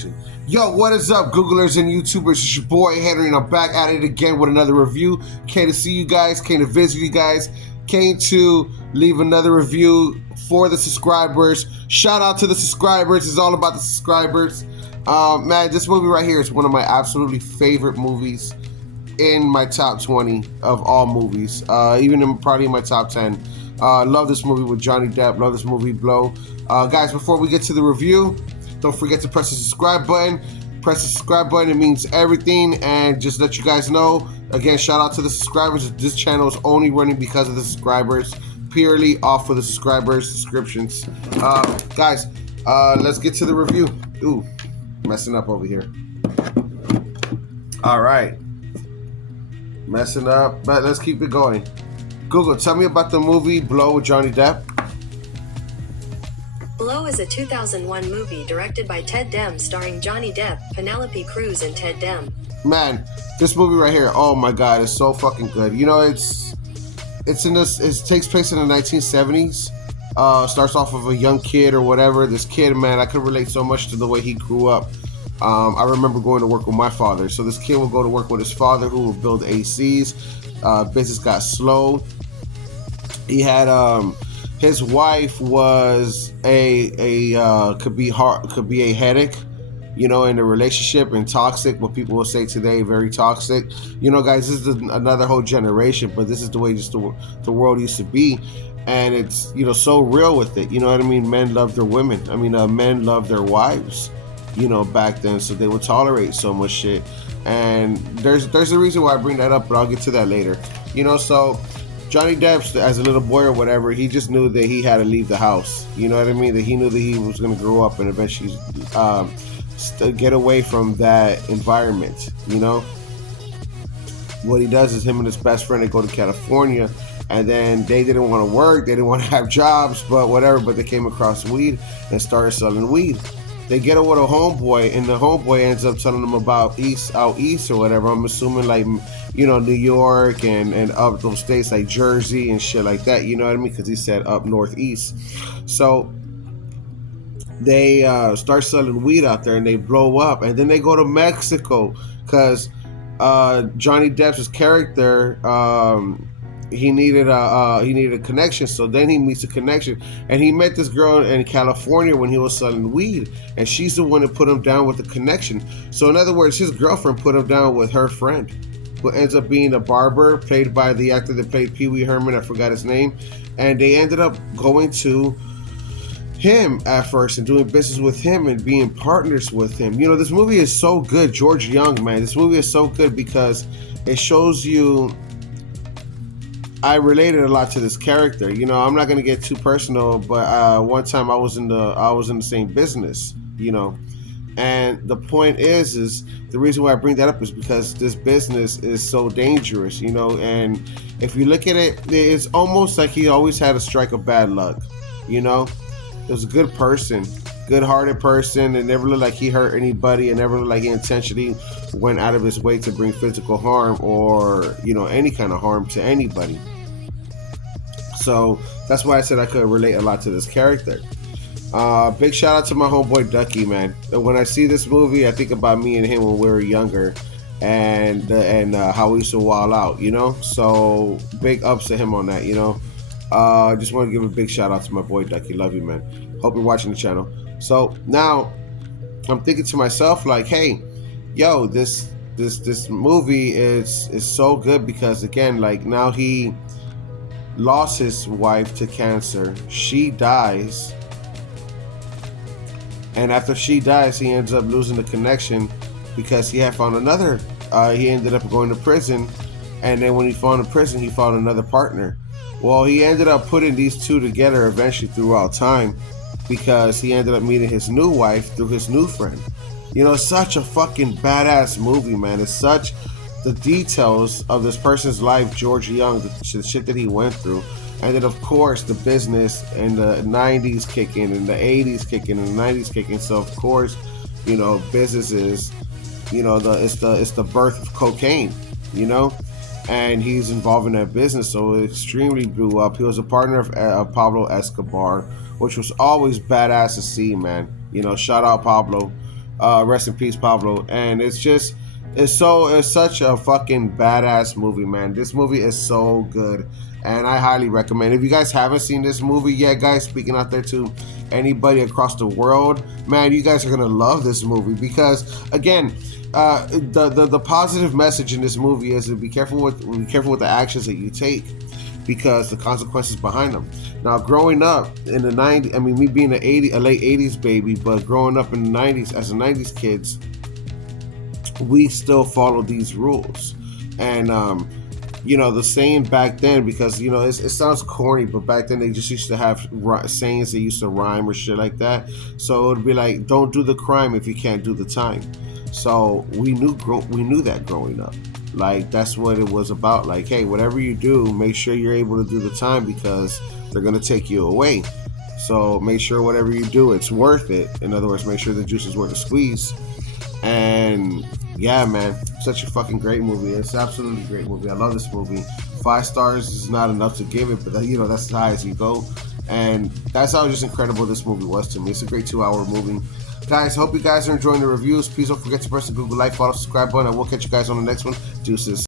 action. Yo, what is up, Googlers and YouTubers? It's your boy Henry, and I'm back at it again with another review. Came to see you guys, came to visit you guys, came to leave another review for the subscribers. Shout out to the subscribers. It's all about the subscribers. Man, this movie right here is one of my absolutely favorite movies in my top 20 of all movies, even probably in my top 10. Love this movie with Johnny Depp. Love this movie, Blow. Guys, before we get to the review, don't forget to press the subscribe button. Press the subscribe button. It means everything. And just let you guys know, again, shout out to the subscribers. This channel is only running because of the subscribers. Purely off of the subscribers' subscriptions. Guys, let's get to the review. Ooh, messing up over here. All right. Messing up, but let's keep it going. Google, tell me about the movie Blow with Johnny Depp. Blow is a 2001 movie directed by Ted Dem starring Johnny Depp, Penelope Cruz, and Ted Dem. Man, this movie right here, oh my god, it's so fucking good. You know, it takes place in the 1970s. Starts off of a young kid or whatever. This kid, man, I could relate so much to the way he grew up. I remember going to work with my father. So this kid would go to work with his father, who would build ACs. Business got slow. He had his wife was could be a headache, you know, in the relationship, and toxic. What people will say today, very toxic. You know, guys, this is another whole generation, but this is the way just the world used to be. And it's, you know, so real with it. You know what I mean? Men love their women. I mean, men love their wives, you know, back then. So they would tolerate so much shit. And there's a reason why I bring that up, but I'll get to that later. You know, so Johnny Depp, as a little boy or whatever, he just knew that he had to leave the house. You know what I mean? That he knew that he was going to grow up and eventually get away from that environment, you know? What he does is him and his best friend, they go to California, and then they didn't want to work, they didn't want to have jobs, but whatever, but they came across weed and started selling weed. They get with a homeboy, and the homeboy ends up telling them about out east or whatever. I'm assuming, like, you know, New York and up those states like Jersey and shit like that. You know what I mean? Because he said up northeast. So they start selling weed out there, and they blow up, and then they go to Mexico because Johnny Depp's character. He needed a connection, so then he meets a connection, and he met this girl in California when he was selling weed, and she's the one that put him down with the connection. So in other words, his girlfriend put him down with her friend, who ends up being a barber, played by the actor that played Pee Wee Herman. I forgot his name. And they ended up going to him at first and doing business with him and being partners with him. You know, this movie is so good. George Young, man, this movie is so good because it shows you. I related a lot to this character. You know, I'm not gonna get too personal, but one time I was in the same business, you know, and the point is the reason why I bring that up is because this business is so dangerous, you know, and if you look at it, it's almost like he always had a strike of bad luck, you know. He was a good person, good-hearted person, and never looked like he hurt anybody, and never looked like he intentionally went out of his way to bring physical harm or, you know, any kind of harm to anybody. So that's why I said I could relate a lot to this character. Big shout out to my homeboy Ducky, man. When I see this movie, I think about me and him when we were younger, and how we used to wild out, you know. So big ups to him on that, you know. Just want to give a big shout out to my boy Ducky. Love you, man. Hope you're watching the channel. So now I'm thinking to myself, like, hey, yo, this movie is so good because, again, like, now he lost his wife to cancer. She dies, and after she dies, he ends up losing the connection because he had found another. He ended up going to prison, and then when he found in prison, he found another partner. Well, he ended up putting these two together eventually throughout time because he ended up meeting his new wife through his new friend. You know, such a fucking badass movie, man. It's such the details of this person's life, George Young, the shit that he went through. And then, of course, the business and the 90s kicking and the 80s kicking and the 90s kicking. So, of course, you know, businesses, you know, it's the birth of cocaine, you know. And he's involved in that business, so it extremely blew up. He was a partner of Pablo Escobar, which was always badass to see, man. You know, shout out Pablo. Rest in peace, Pablo. And it's such a fucking badass movie, man. This movie is so good, and I highly recommend. If you guys haven't seen this movie yet, guys, speaking out there to anybody across the world, man, you guys are gonna love this movie because, again, the positive message in this movie is to be careful with the actions that you take, because the consequences behind them. Now, growing up in the 90s, I mean, me being a late 80s baby, but growing up in the 90s as a 90s kids, we still follow these rules. And the saying back then, because it sounds corny, but back then they just used to have sayings that used to rhyme or shit like that. So it would be like, don't do the crime if you can't do the time. So we knew that growing up. Like, that's what it was about. Like, hey, whatever you do, make sure you're able to do the time, because they're gonna take you away. So make sure whatever you do, it's worth it. In other words, make sure the juice is worth the squeeze. And yeah, man, such a fucking great movie. It's absolutely a great movie. I love this movie. 5 stars is not enough to give it, but that's as high as you go. And that's how just incredible this movie was to me. It's a great 2-hour movie. Guys, hope you guys are enjoying the reviews. Please don't forget to press the Google like, follow, subscribe button, and we'll catch you guys on the next one. Deuces.